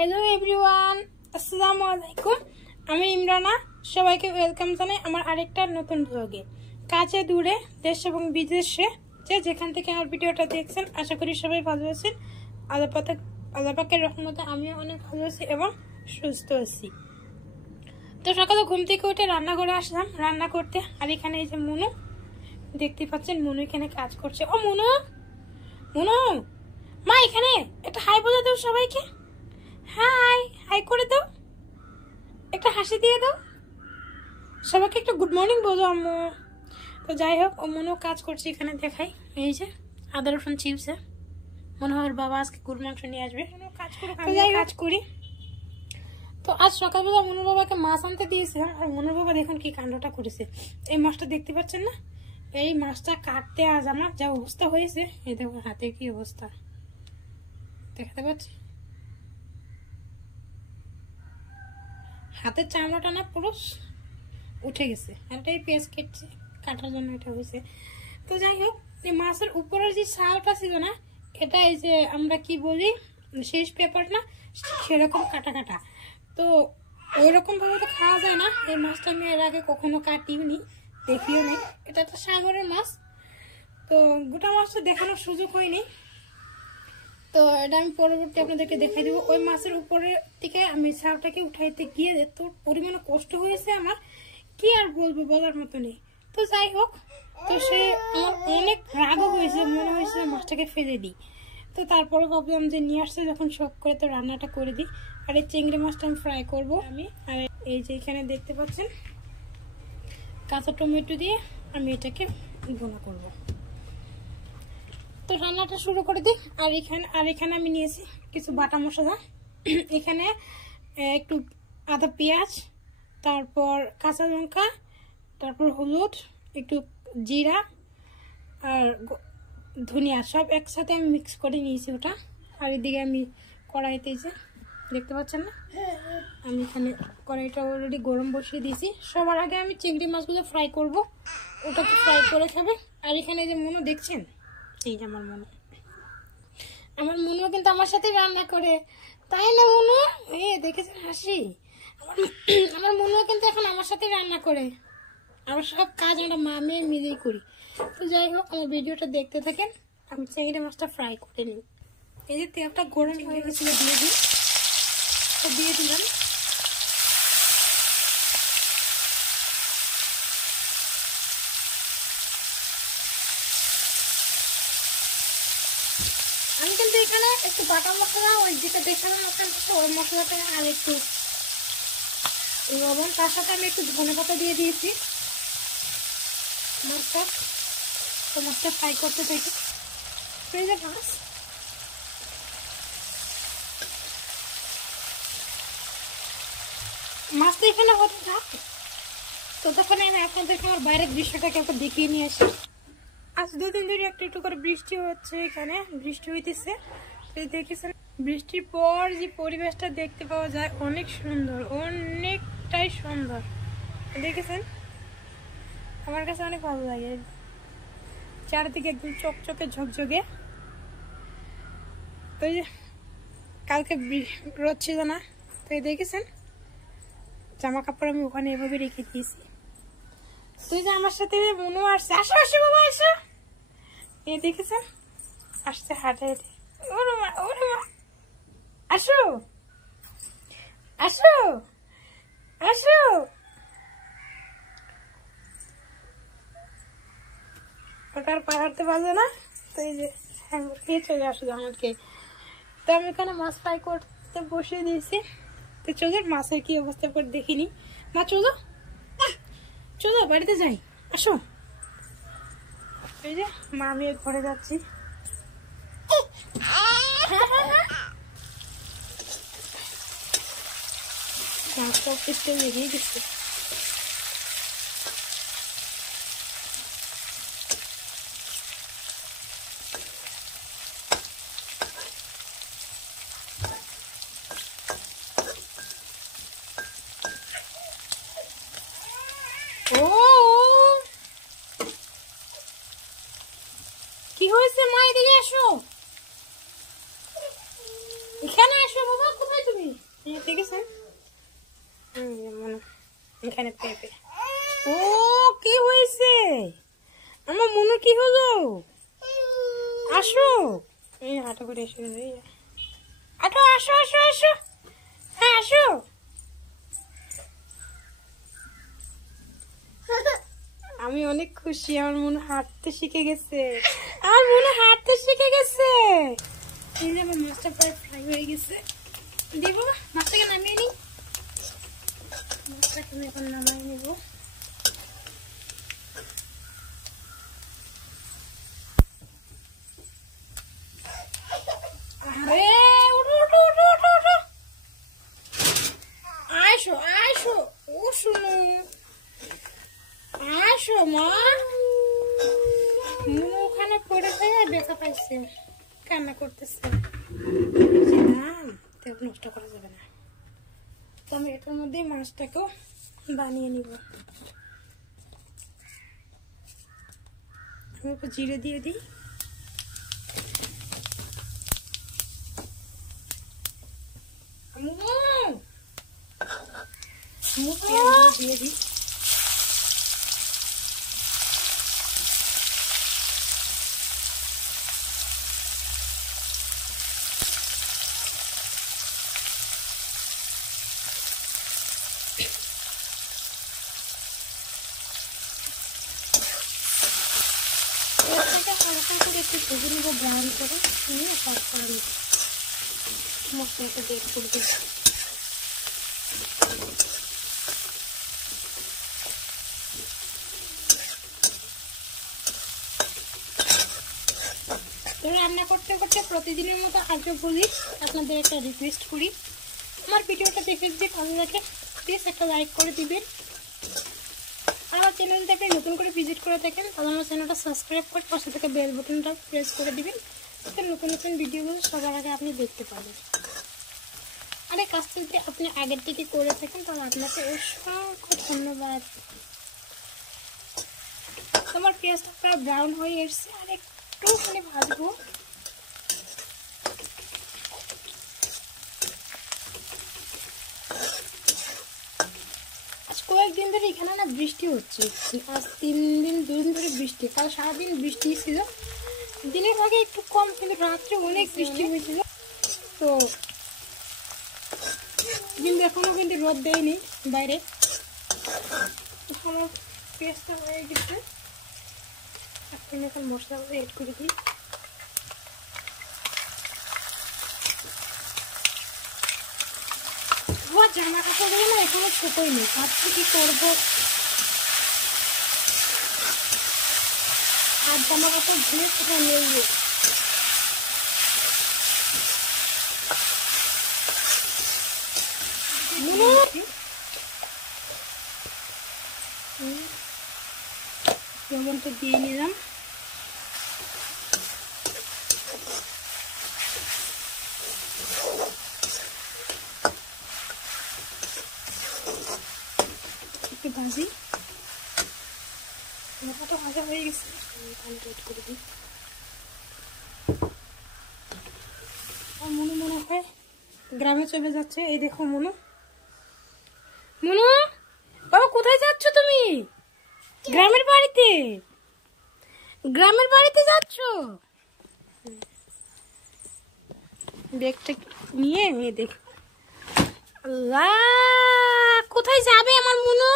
Hello everyone আসসালামু আলাইকুম আমি ইমরানা সবাইকে ওয়েলকাম জানাই আমার আরেকটা নতুন ব্লগে কাছে দূরে দেশ এবং বিদেশে যে যেখান থেকে আমার ভিডিওটা দেখছেন আশা করি সবাই ভালো আছেন আল্লাহ পাকের রহমতে আমিও অনেক ভালো আছি এবং সুস্থ আছি তো সকালে ঘুম থেকে উঠে রান্না করে আসলাম রান্না করতে আর এখানে এই যে মুনু দেখতে পাচ্ছেন মুনু এখানে কাজ করছে ও মুনু মুনু মা এখানে একটা হাই বলে দাও সবাইকে হাই হাই করে দাও একটা হাসি দিয়ে দাও সবাইকে একটা গুড মর্নিং বলো আম্মু তো যাই হোক ও মনে কাজ করছে এখানে দেখাই এই যে আদা রসুন চিপসে মনে হয় ওর বাবা আজকে গরুর মাংস নিয়ে আসবে কাজ করি তো আজ সকালবেলা মনুর বাবাকে মাছ আনতে দিয়েছিলাম আর মনুর বাবা দেখুন কি কাণ্ডটা করেছে এই মাছটা দেখতে পাচ্ছেন না এই মাছটা কাটতে আজ আমার যা অবস্থা হয়েছে এই দেখো হাতে কি অবস্থা দেখতে পাচ্ছি হাতের চামড়াটা না পুরো উঠে গেছে এটাই পেঁয়াজ কেটছে কাটার জন্য এটা হয়েছে তো যাই হোক এই মাছের উপরের যে ছালটা ছিল না এটা এই যে আমরা কি বলি শেষ পেপার না সেরকম কাটা কাটা তো ওইরকম ভাবে তো খাওয়া যায় না এই মাছটা আমি এর আগে কখনো কাটিও নি দেখিও নি এটা একটা সাগরের মাছ তো গোটা মাছটা দেখানোর সুযোগ হয়নি তো এটা আমি পরবর্তী আপনাদেরকে দেখাই দেবো ওই মাছের উপরের থেকে আমি ছালটাকে উঠাইতে গিয়ে তো পরিমাণে কষ্ট হয়েছে আমার কি আর বলবো বলার মতো নেই তো যাই হোক তো সে আমার অনেক রাগও হয়েছে মনে হয়েছে মাছটাকে ফেলে দিই তো তারপরে ভাবলাম যে নিয়ে আসছে যখন শখ করে তো রান্নাটা করে দিই আর এই চিংড়ি মাছটা আমি ফ্রাই করবো আমি আর এই যে এখানে দেখতে পাচ্ছেন কাঁচা টমেটো দিয়ে আমি এটাকে ভুনা করবো তো রান্নাটা শুরু করে দিই আর এখানে আমি নিয়েছি কিছু বাটা মশলা এখানে একটু আদা পেঁয়াজ তারপর কাঁচা লঙ্কা তারপর হলুদ একটু জিরা আর ধনিয়া সব একসাথে আমি মিক্স করে নিয়েছি ওটা আর এদিকে আমি কড়াইতে যে দেখতে পাচ্ছেন না আমি এখানে কড়াইটা অলরেডি গরম বসিয়ে দিয়েছি সবার আগে আমি চিংড়ি মাছগুলো ফ্রাই করব ওটাকে ফ্রাই করে খাবে আর এখানে যে মনে দেখছেন এই যে আমার মনু কিন্তু আমার সাথে রান্না করে তাই না মনু দেখেছেন হাসি আমার মনু কিন্তু এখন আমার সাথে রান্না করে আমার সব কাজ আমরা মা মেয়ে মিলেই করি তো যাই হোক আমার ভিডিওটা দেখতে থাকেন আমি চিংড়ি মাছটা ফ্রাই করে নিই এই যে তেলটা গরম হয়ে গেছিল দিয়ে দিই তো দিয়ে দিলাম আমি কিন্তু এখানে একটু বাটা মশলা ওই যেটা দেখালাম ওই মশলাটা আর একটু লবণ তার সাথে আমি একটু ধনে পাতা দিয়ে দিয়েছি মাছটা ফ্রাই করতে থাকি মাছটা এখানে হতে থাক ততক্ষণে আমি আপনাদেরকে আমার বাইরের দৃশ্যটাকে একটু দেখিয়ে নিয়ে আসি আজ দুদিন ধরে একটু করে বৃষ্টি হচ্ছে এখানে বৃষ্টি হইতেছে দেখেছেন বৃষ্টির পর যে পরিবেশটা দেখতে পাওয়া যায় অনেক সুন্দর অনেকটাই সুন্দর দেখেছেন আমার কাছে অনেক ভালো লাগে চারিদিকে একদম চকচকে ঝকঝকে তো এই যে কালকে রোদ ছিল না তো এই দেখেছেন জামা কাপড় আমি ওখানে এভাবে রেখে দিয়েছি তুই যে আমার সাথে মনু আসছে আসো আসো বাবা আসো এই দেখেছেন আসছে হাঁটে হেঁটে ওরে মা আসো আসো আসো ওটার পাহাড়তে পারলো না তো এই যে খেয়ে চলে আসলো আমাকে তো আমি এখানে মাছ ফ্রাই করতে বসিয়ে দিয়েছি তো চলো মাছের কি অবস্থা করে দেখিনি মা চলো চলো বাড়িতে যাই আসো এই যে মা আমি ঘরে যাচ্ছি মাছটা পিসতে লেগেই গেছে কি হয়েছে মা এদিকে আসো এখানে আসো বাবা কোথায় কই তুমি? ঠিক আছে, এখানে পেঁপে। ও কি হয়েছে আমার মনে, কি হলো? আসো, এই হাঁটা করে এসে, আটো, আসো আসো আসো, হ্যাঁ আসো। আমি অনেক খুশি, আমার মনে হাঁটতে শিখে গেছে, আমার মনে হাঁটতে শিখে গেছে। এই যে আমার মাছটা প্রায় ফ্রাই হয়ে গেছে, দিব মাছটাকে নামিয়ে নিই। মাছটাকে আমি এখন নামাই নিব। আরে উঠো উঠো উঠো উঠো উঠো, আসো আসো, ও শুনো, আসো মা। ওখানে পড়ে যায় ব্যথা পাইছে, কান্না করতেছে। নষ্ট করা যাবে না, তো আমি এটার মধ্যে মাছটাকেও বানিয়ে নিব। আমি একটু জিরে দিয়ে দিই, দিয়ে দিই। হালকা করে একটু ভেজে নেব, ব্রাউন করে নিয়ে তারপর আমি মশলাটা বের করে দেব। তো রান্না করতে করতে প্রতিদিনের মতো আজও বলি, আপনাদের একটা রিকোয়েস্ট করি, আমার ভিডিওটা দেখে যদি ভালো লাগে প্লিজ একটা লাইক করে দিবেন। আর আমার চ্যানেল যদি আপনি নতুন করে ভিজিট করে থাকেন তাহলে আমার চ্যানেলটা সাবস্ক্রাইব করে পাশে থেকে বেল বাটনটা প্রেস করে দিবেন, যাতে নতুন নতুন ভিডিওগুলো সবার আগে আপনি দেখতে পাবেন। আর এই কাজটা যদি আপনি আগের থেকে করে থাকেন তাহলে আপনাকে অসংখ্য ধন্যবাদ। তোমার পেঁয়াজটা প্রায় ব্রাউন হয়ে এসছে, আর একটুখানি ভাজবো। আজ কয়েকদিন ধরে এখানে না বৃষ্টি হচ্ছে, আজ 2 দিন ধরে বৃষ্টি, কাল সারাদিন বৃষ্টি ছিল। দিনের ভাগে একটু কম, কিন্তু রাত্রে অনেক বৃষ্টি হয়েছিল। তো কিন্তু এখনো কিন্তু রোদ দেয়নি বাইরে। আমার পেঁয়াজটা হয়ে গেছে, এখন মশলাগুলো এড করে দিই। জামা কাপড়গুলো না এখনো শুকোই নেই, ভাবছি কি করবো। আর জামা কাপড় ধুয়ে সেটা নেই। লবণটা দিয়ে নিলাম, একটু ভাজি। মাথাটা ভাজা হয়ে গেছে, করে দিই। আর মনে হয় গ্রামে চলে যাচ্ছে। এই দেখো মনু, বাবা কোথায় যাচ্ছ তুমি? গ্রামের বাড়িতে, গ্রামের বাড়িতে যাচ্ছ? ব্যাগটা নিয়ে দেখ, আল্লাহ কোথায় যাবে আমার মনু?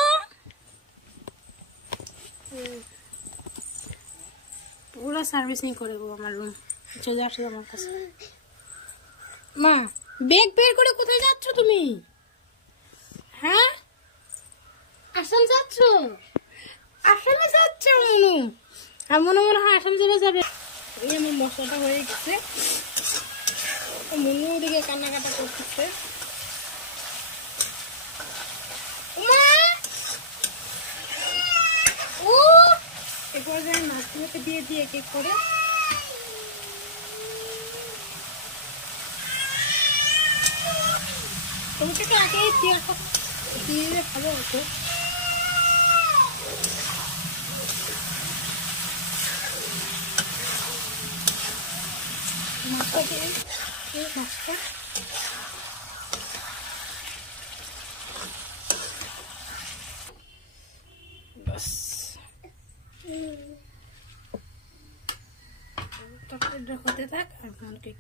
পুরো সার্ভিসিং করে গো আমার রুম, চলে আসো আমার কাছে। মা ব্যাগ বের করে কোথায় যাচ্ছ তুমি? হ্যাঁ আসাম যাচ্ছ? আসামে যাচ্ছ মনু? আর মনে হয় আসাম যাবে। এই আমার মশলাটা হয়ে গেছে, মনু ওদিকে কান্নাকাটা করতেছে। এরপর যে মাছগুলোকে দিয়ে দিয়ে এক এক করে টমেটোটা আগে দিয়ে ভালো হতো। মাছটা দিয়ে মাছটা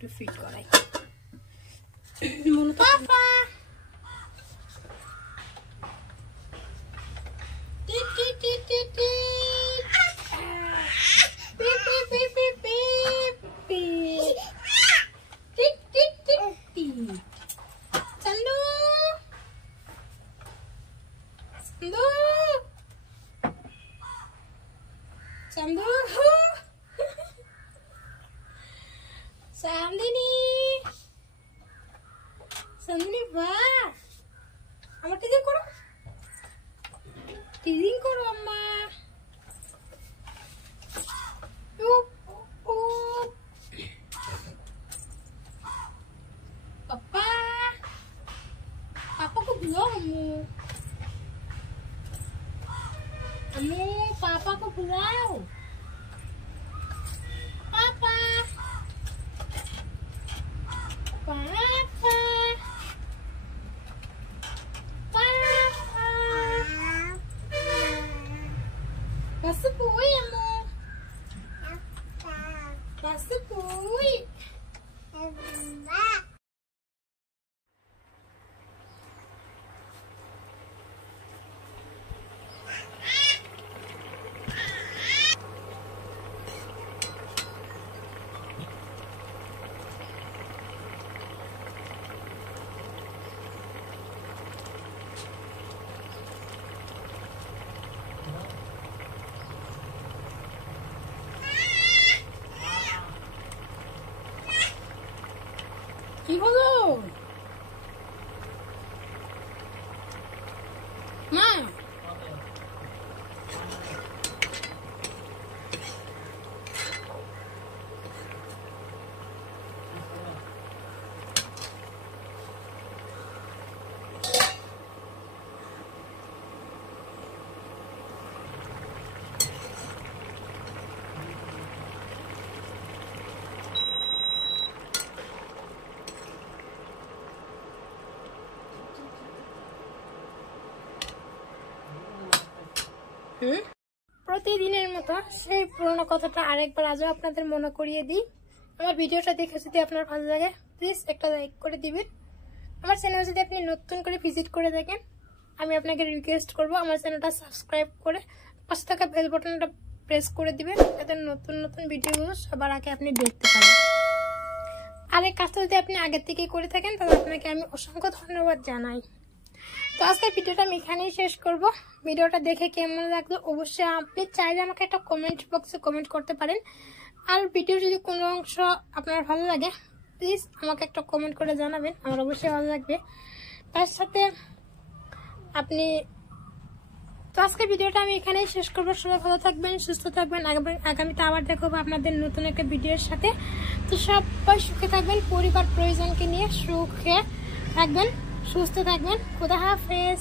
একটু ফিট করাই। মূলত চান্দু চান্দিনী চান্দিনী বাহ আমার টিজিং করো আম্মা। पापा पापा को बुलाओ अम्मू पापा को बुलाओ। पापा पापा पापा बस पोई अम्मू बस पोई। কি হলো মা? প্রতিদিনের মতো সেই পুরোনো কথাটা আরেকবার আজও আপনাদের মনে করিয়ে দিই। আমার ভিডিওটা দেখে যদি আপনার ভালো লাগে প্লিজ একটা লাইক করে দিবেন। আমার চ্যানেল যদি আপনি নতুন করে ভিজিট করে দেখেন আমি আপনাকে রিকোয়েস্ট করব আমার চ্যানেলটা সাবস্ক্রাইব করে পাশে থাকা বেল বাটনটা প্রেস করে দিবেন, যাতে নতুন নতুন ভিডিওগুলো সবার আগে আপনি দেখতে পারেন। আর এই কাজটা যদি আপনি আগের থেকেই করে থাকেন তাহলে আপনাকে আমি অসংখ্য ধন্যবাদ জানাই। তো আজকের ভিডিওটা আমি এখানেই শেষ করব। ভিডিওটা দেখে কেমন লাগলো অবশ্যই আপনি চাইলে আমাকে একটা কমেন্ট বক্সে কমেন্ট করতে পারেন। আর ভিডিও যদি কোনো অংশ আপনার ভালো লাগে প্লিজ আমাকে একটা কমেন্ট করে জানাবেন, আমার অবশ্যই ভালো লাগবে। তার সাথে আপনি তো আজকের ভিডিওটা আমি এখানেই শেষ করবো। সবাই ভালো থাকবেন, সুস্থ থাকবেন। আগামীতে আবার দেখাবো আপনাদের নতুন একটা ভিডিওর সাথে। তো সবাই সুখে থাকবেন, পরিবার প্রয়োজনকে নিয়ে সুখে থাকবেন, সুস্থ থাকবেন। খোদা হাফেজ।